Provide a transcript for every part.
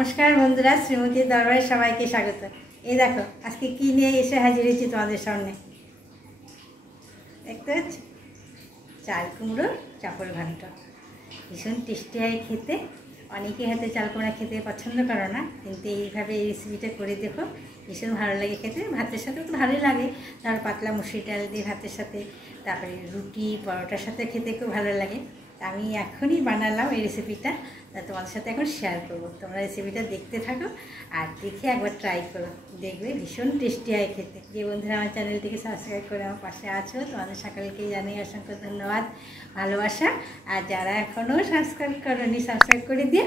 नमस्कार बंधुरा श्रीमती दरबारे सबाइके स्वागत। ये देखो आज के कि निये एसे हाजिर हयेछि तोमादेर सामने देखते पाচ্ছ चालकुमरो चापर घंट भीषण टेस्टी है खेते। अनेके हयतो चालकुमड़ा खेते पसंद करो ना, किन्तु এইভাবে এই রেসিপিটা করে দেখো, ভীষণ ভালো লাগে খেতে। ভাতের সাথে তো ভালোই লাগে, তার পাতলা মুসুরি ডাল দিয়ে ভাতের সাথে, তারপরে রুটি পরোটার সাথে খেতে খুব ভালো লাগে। আমি এখনই বানালাম এই রেসিপিটা, তোমাদের সাথে এখন শেয়ার করব। তোমরা রেসিপিটা দেখতে থাকো আর দেখে একবার ট্রাই করো, দেখবে ভীষণ টেস্টি হয় খেতে। যে বন্ধুরা আমার চ্যানেলটিকে সাবস্ক্রাইব করে আমার পাশে আছো তোমাদের সকলকে জানাই অসংখ্য ধন্যবাদ, ভালোবাসা। আর যারা এখনও সাবস্ক্রাইব করোনি সাবস্ক্রাইব করে দিয়ে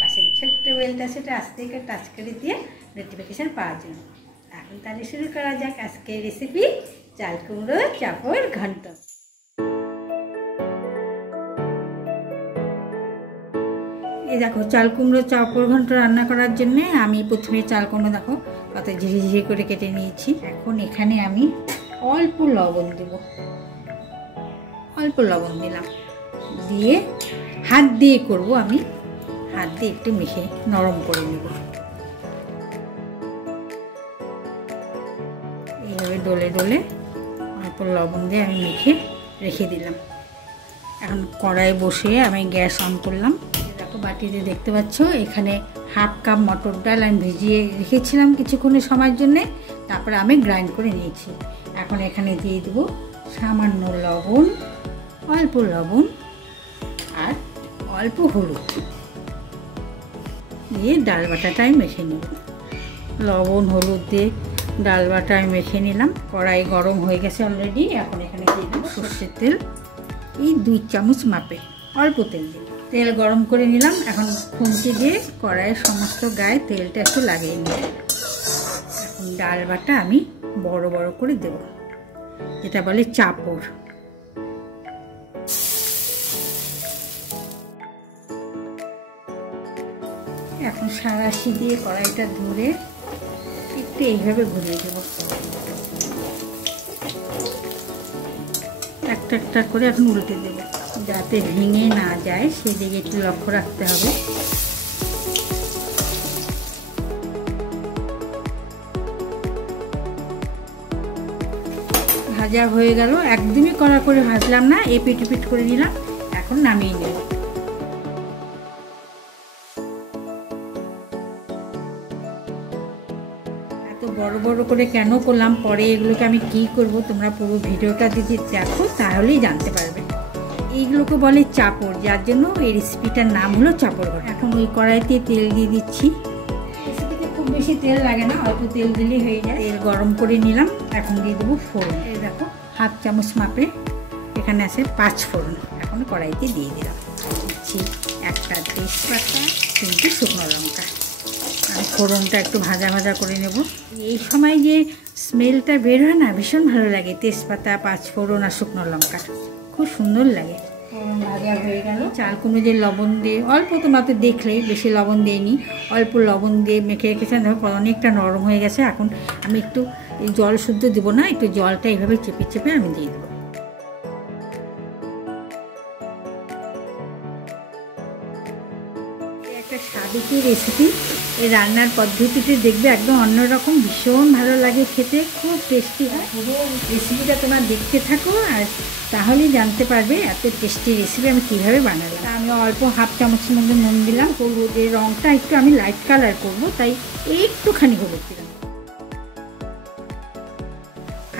পাশে ছোট্ট বেলটা সেটা আস্তে করে টাচ করে দিয়ে নোটিফিকেশান পাওয়ার জন্য। এখন তাহলে শুরু করা যাক আজকের রেসিপি চালকুমড়ো চাপর ঘন্ট। এই দেখো চালকুমড়ো চাপর ঘন্ট রান্না করার জন্য আমি প্রথমে চালকুমড়ো দেখো কত ঝিরি ঝিরি করে কেটে নিয়েছি। এখন এখানে আমি অল্প লবণ দেব, অল্প লবণ দিলাম, দিয়ে হাত দিয়ে করব, আমি হাত দিয়ে একটু মেখে নরম করে নেব। এইভাবে ডলে ডলে অল্প লবণ দিয়ে আমি মেখে রেখে দিলাম। এখন কড়াই বসিয়ে আমি গ্যাস অন করলাম। বাটিতে দেখতে পাচ্ছ এখানে হাফ কাপ মটর ডাল আমি ভিজিয়ে রেখেছিলাম কিছুক্ষণের সময়ের জন্য, তারপরে আমি গ্রাইন্ড করে নিয়েছি। এখন এখানে দিয়ে দেবো সামান্য লবণ, অল্প লবণ আর অল্প হলুদ দিয়ে ডাল বাটাটা আমি মেখে নেব। লবণ হলুদ দিয়ে ডাল বাটা আমি মেখে নিলাম। কড়াই গরম হয়ে গেছে অলরেডি। এখন এখানে দিয়ে দেবো সর্ষের তেল, এই 2 চামচ মাপে অল্প তেল দিই। তেল গরম করে নিলাম। এখন খুন্তি দিয়ে কড়াইয়ের সমস্ত গায়ে তেলটা একটু লাগিয়ে নিই। এখন ডাল বাটা আমি বড় বড় করে দেব, যেটা বলে চাপড়। এখন সাঁড়াশি দিয়ে কড়াইটা ধরে একটু এইভাবে ঘুরিয়ে দেব, একটা একটা করে এখন উল্টে দেব, যাতে ভেঙে না যায় সেদিকে একটু লক্ষ্য রাখতে হবে। ভাজা হয়ে গেল, একদমই কড়া করে ভাজলাম না, এপিট পিট করে নিলাম। এখন নামিয়ে নেব। এত বড় বড় করে কেন করলাম, পরে এগুলোকে আমি কি করব তোমরা পুরো ভিডিওটা যদি দেখো তাহলেই জানতে পারবে। এইগুলোকে বলে চাপড়, যার জন্য এই রেসিপিটার নাম হলো চাপড় ঘন্ট। এখন ওই কড়াইতে তেল দিয়ে দিচ্ছি। রেসিপিতে খুব বেশি তেল লাগে না, অল্প তেল দিলেই হয়ে যায়। তেল গরম করে নিলাম। এখন দিয়ে দেবো ফোড়ন। এই দেখো হাফ চামচ মাপে এখানে আছে 5 ফোড়ন। এখন কড়াইতে দিয়ে দিলাম। দিচ্ছি একটা তেজপাতা, 3টে শুকনো লঙ্কা। আমি ফোড়নটা একটু ভাজা ভাজা করে নেব। এই সময় যে স্মেলটা বের হয় না, ভীষণ ভালো লাগে। তেজপাতা, 5 ফোড়ন আর শুকনো লঙ্কা খুব সুন্দর লাগে। ফোড়ন ভাজা হয়ে গেল। চালকুমড়ো যে লবণ দিয়ে অল্প, তোমরা তো দেখলেই বেশি লবণ দিইনি, অল্প লবণ দিয়ে মেখে রেখেছিলাম। দেখো অনেকটা নরম হয়ে গেছে। এখন আমি একটু জল শুদ্ধ দেবো না, একটু জলটা এইভাবে চেপে চেপে আমি দিয়ে দেবো। একটা স্বাদিষ্ট রেসিপি। এই রান্নার পদ্ধতিতে দেখবে একদম অন্যরকম, ভীষণ ভালো লাগে খেতে, খুব টেস্টি হয়। পুরো রেসিপিটা তোমরা দেখতে থাকো আর তাহলেই জানতে পারবে এত টেস্টি রেসিপি আমি কীভাবে বানালাম। আমি অল্প হাফ চামচের মধ্যে নুন দিলাম। হলুদের রঙটা একটু আমি লাইট কালার করব, তাই একটুখানি হলুদ দিলাম।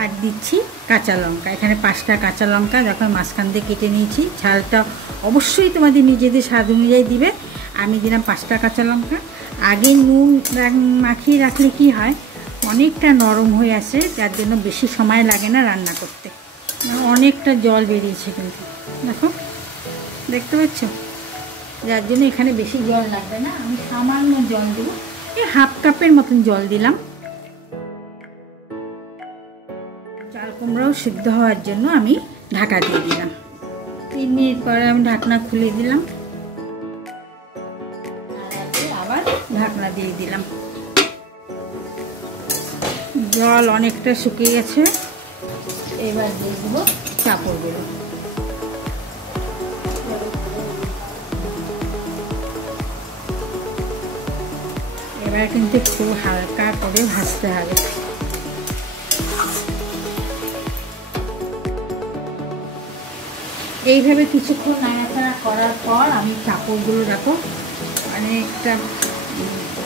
আর দিচ্ছি কাঁচা লঙ্কা। এখানে 5টা কাঁচা লঙ্কা যখন মাঝখান দিয়ে কেটে নিয়েছি। ঝালটা অবশ্যই তোমাদের নিজেদের স্বাদ অনুযায়ী দিবে। আমি দিলাম 5টা কাঁচা লঙ্কা। আগে নুন মাখিয়ে রাখলে কি হয়, অনেকটা নরম হয়ে আসে, যার জন্য বেশি সময় লাগে না রান্না করতে। অনেকটা জল বেরিয়েছে কিন্তু দেখো, দেখতে পাচ্ছ, যার জন্য এখানে বেশি জল লাগবে না। আমি সামান্য জল দেবো, এই হাফ কাপের মতন জল দিলাম। চালকুমড়াও সিদ্ধ হওয়ার জন্য আমি ঢাকা দিয়ে দিলাম। 3 মিনিট পরে আমি ঢাকনা খুলে দিলাম, আবার ঢাকনা দিয়ে দিলাম। জল অনেকটা শুকিয়ে গেছে। এবার দিয়ে দেবো চাপড়গুলো। এবার কিন্তু খুব হালকা করে ভাজতে হবে। এইভাবে কিছুক্ষণ নাড়াচাড়া করার পর আমি চাপড়গুলো দেখো অনেকটা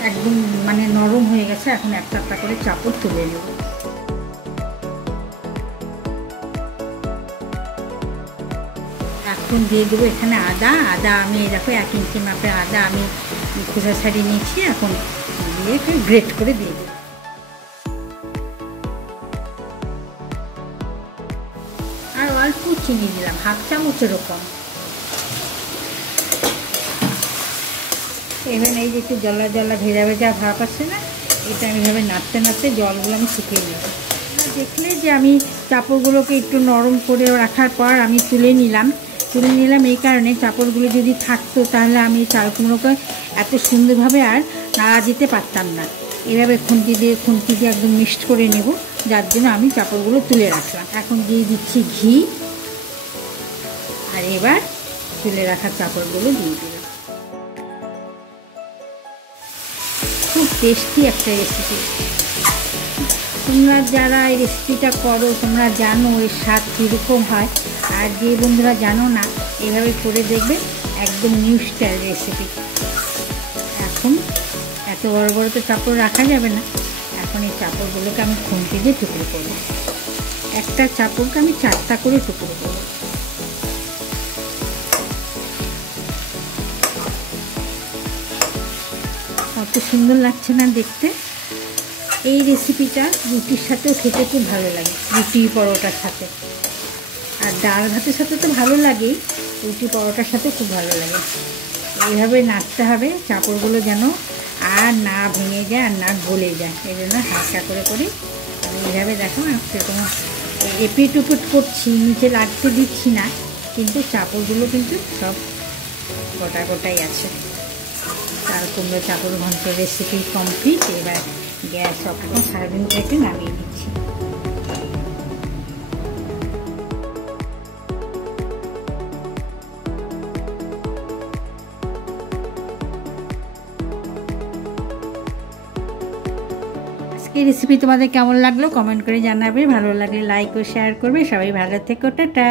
একদম মানে নরম হয়ে গেছে। এখন একটা একটা করে চাপড় তুলে নেব। এখন দিয়ে দেবো এখানে আদা আমি দেখো 1 ইঞ্চি মাপে আদা আমি খোসা ছাড়িয়ে নিয়েছি। এখন দিয়ে গ্রেট করে দিয়ে দেবো। আর অল্প চিনি দিলাম, 1/2 চামচের কম। এবার এই যে একটু জলা জলা ভেজা ভেজা ভাব আছে না, এটা আমি এভাবে নাড়তে নাড়তে জলগুলো আমি শুকিয়ে নেব। দেখলে যে আমি চাপড়গুলোকে একটু নরম করে রাখার পর আমি তুলে নিলাম এই কারণে চাপড়গুলো যদি থাকতো তাহলে আমি চালকুমড়োকে এত সুন্দরভাবে আর নাড়া দিতে পারতাম না। এভাবে খুন্তি দিয়ে একদম মিক্সড করে নেব, যার জন্য আমি চাপড়গুলো তুলে রাখলাম। এখন দিয়ে দিচ্ছি ঘি, আর এবার তুলে রাখা চাপড়গুলো দিয়ে দিলাম। খুব টেস্টি একটা রেসিপি। তোমরা যারা এই রেসিপিটা করো তোমরা জানো এর স্বাদ কীরকম হয়। আর যে বন্ধুরা জানো না, এভাবে করে দেখবে, একদম নিউ স্টাইল রেসিপি। এখন এত বড় বড় তো চাপড় রাখা যাবে না। এখন এই চাপড়গুলোকে আমি খুন্তি দিয়ে টুকরো করবো। একটা চাপড়কে আমি 4টা করে টুকরো করবো। কত সুন্দর লাগছে না দেখতে। এই রেসিপিটা রুটির সাথেও খেতে খুব ভালো লাগে, রুটি পরোটার সাথে। আর ডাল ভাতের সাথে তো ভালো লাগেই, রুটি পরোটার সাথে খুব ভালো লাগে। এইভাবে নাড়তে হবে চাপড়গুলো যেন আর না ভেঙে যায় আর না গলে যায়। এই জন্য হালকা করে আমি এইভাবে দেখো সেরকম এপিট উপিট করছি, নিচে লাগতে দিচ্ছি না, কিন্তু চাপড়গুলো কিন্তু সব গোটাই আছে। চালকুমড়ো চাপর ঘন্ট রেসিপি কমপ্লিট। এবার গ্যাস অফ করে সার্ভিং প্লেটে নামিয়ে দিচ্ছি। আজকের রেসিপি তোমাদের কেমন লাগলো কমেন্ট করে জানাবে। ভালো লাগলে লাইক ও শেয়ার করবে। সবাই ভালো থেকো, টাটা।